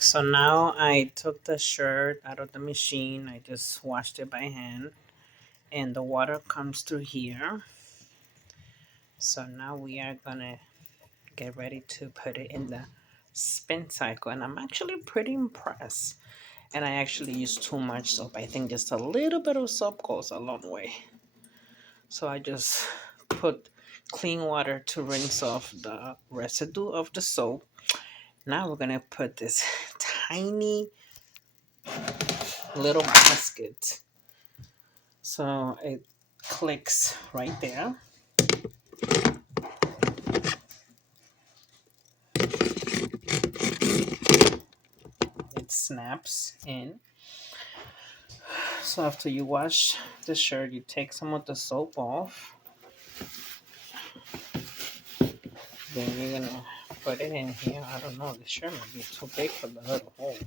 So now I took the shirt out of the machine. I just washed it by hand, and the water comes through here. So now we are gonna get ready to put it in the spin cycle, and I'm actually pretty impressed. And I actually use too much soap. I think just a little bit of soap goes a long way. So I just put clean water to rinse off the residue of the soap. Now we're gonna put this tiny little basket. So it clicks right there. It snaps in. So after you wash the shirt, you take some of the soap off. Then you're gonna put it in here. I don't know, the shirt might be too big for the little hole.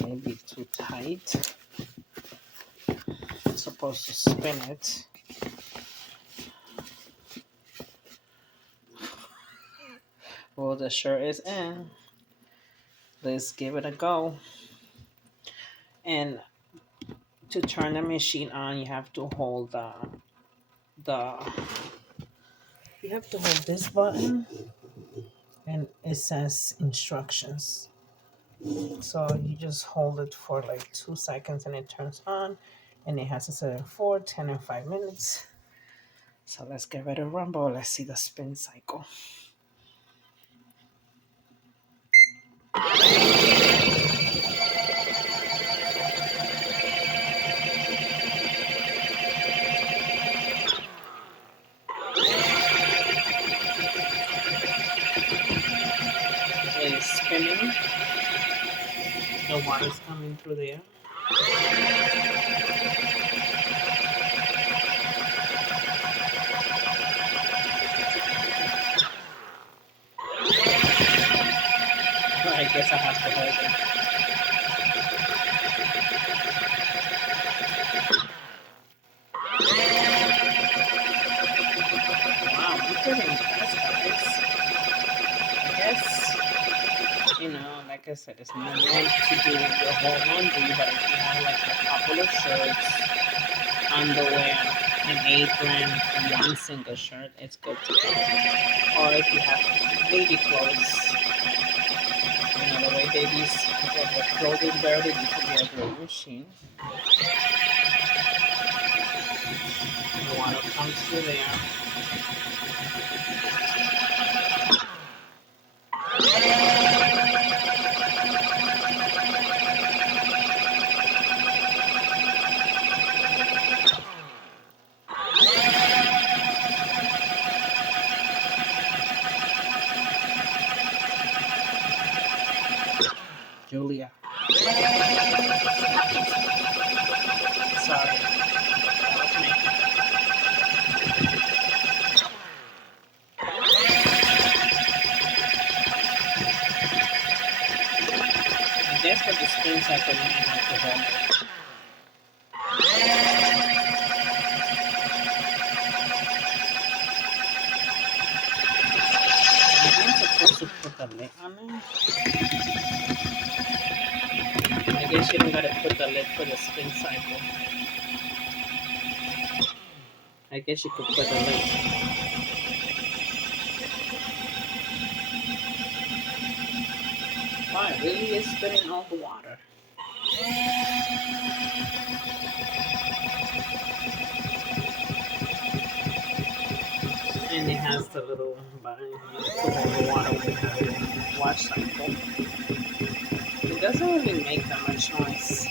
Maybe too tight. It's supposed to spin it. Well, the shirt is in. Let's give it a go. And to turn the machine on, you have to hold the you have to hold this button, and it says instructions. So you just hold it for like 2 seconds and it turns on, and it has a set of 4, 10, and 5 minutes. So let's get ready to rumble. Let's see the spin cycle. It is spinning. The water's coming through there. I guess I have to hold it. Wow, I'm pretty impressed, guys. I guess, like I said, it's not meant to do your whole laundry, but if you have like a couple of shirts, underwear, an apron, and one single shirt, it's good to go. Or if you have baby clothes, the way babies get their clothing dirty, this would be a great machine. The water comes through there. Julia. Sorry. That was me. I guess for the spin cycle, you might have to hold it. I'm supposed to put the lid on it. I guess you don't gotta put the lid for the spin cycle. I guess you could put the lid. Wow, it really is spinning all the water. And it has the little button here to hold the water when you have your wash cycle. It doesn't really make that much noise.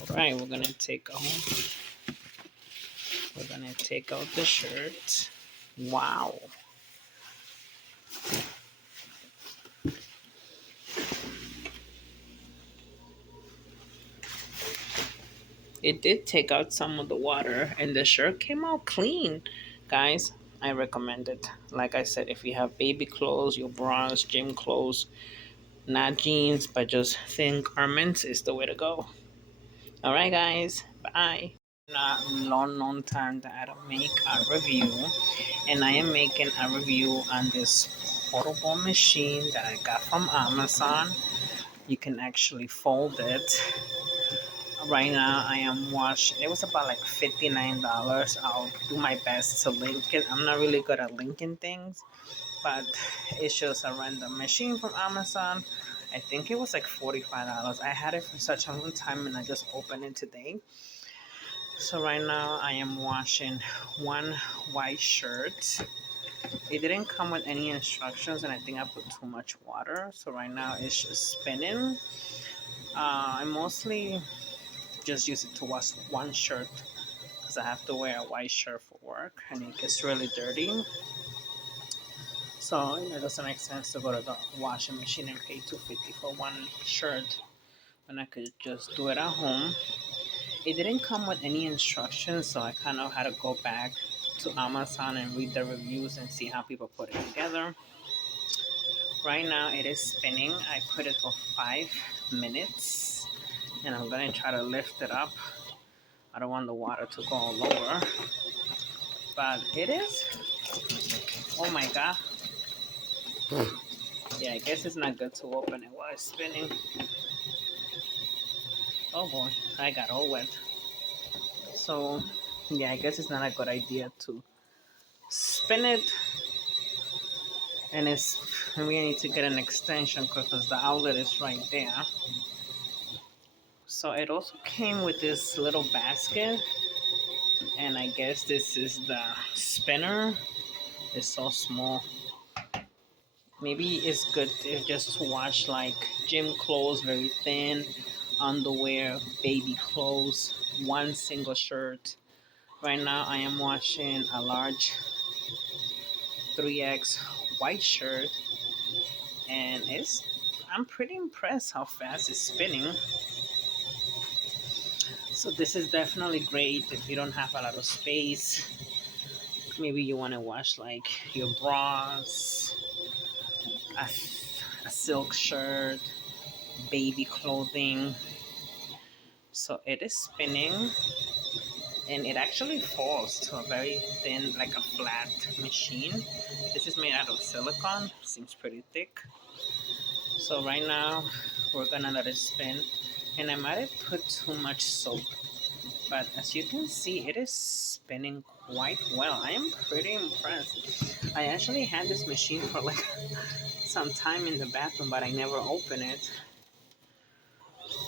All right, we're gonna take out the shirt. Wow. It did take out some of the water and the shirt came out clean. Guys, I recommend it. Like I said, if you have baby clothes, your bras, gym clothes, not jeans, but just thin garments is the way to go. All right, guys. Bye. Not long time that I don't make a review, and I am making a review on this portable machine that I got from Amazon. You can actually fold it. Right now, I am watching. It was about like $59. I'll do my best to link it. I'm not really good at linking things, but it's just a random machine from Amazon. I think it was like $45. I had it for such a long time, and I just opened it today. So right now, I am washing one white shirt. It didn't come with any instructions, and I think I put too much water. So right now, it's just spinning. I mostly just use it to wash one shirt because I have to wear a white shirt for work and it gets really dirty. So it doesn't make sense to go to the washing machine and pay $2.50 for one shirt when I could just do it at home. It didn't come with any instructions, so I kind of had to go back to Amazon and read the reviews and see how people put it together. Right now it is spinning. I put it for 5 minutes and I'm gonna try to lift it up. I don't want the water to go all over, but it is. Oh my god. Yeah, I guess it's not good to open it while it's spinning. Oh boy, I got all wet. So, yeah, I guess it's not a good idea to spin it. And it's we need to get an extension because the outlet is right there. So it also came with this little basket, and I guess this is the spinner. It's so small. Maybe it's good if just to wash like gym clothes, very thin, underwear, baby clothes, one single shirt. Right now I am washing a large 3X white shirt, and I'm pretty impressed how fast it's spinning. So this is definitely great if you don't have a lot of space. Maybe you want to wash like your bras, a, a silk shirt, baby clothing. So it is spinning and it actually falls to a very thin, like a flat machine. This is made out of silicone, seems pretty thick. So right now we're gonna let it spin, and I might have put too much soap, but as you can see, it is spinning quite well. I am pretty impressed. I actually had this machine for like some time in the bathroom, but I never opened it.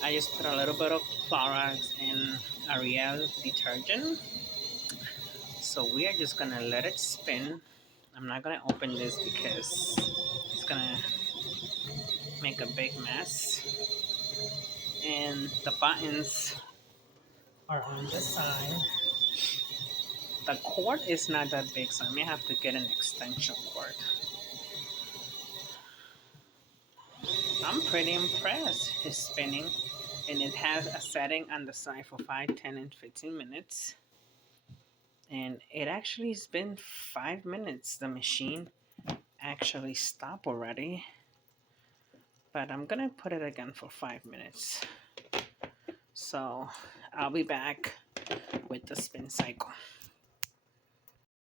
I just put a little bit of Clorox and Ariel detergent. So we are just gonna let it spin. I'm not gonna open this because it's gonna make a big mess. And the buttons are on the side. The cord is not that big, so I may have to get an extension cord. I'm pretty impressed. It's spinning and it has a setting on the side for 5, 10, and 15 minutes. And it actually has been 5 minutes. The machine actually stopped already. But I'm gonna put it again for 5 minutes. So I'll be back with the spin cycle.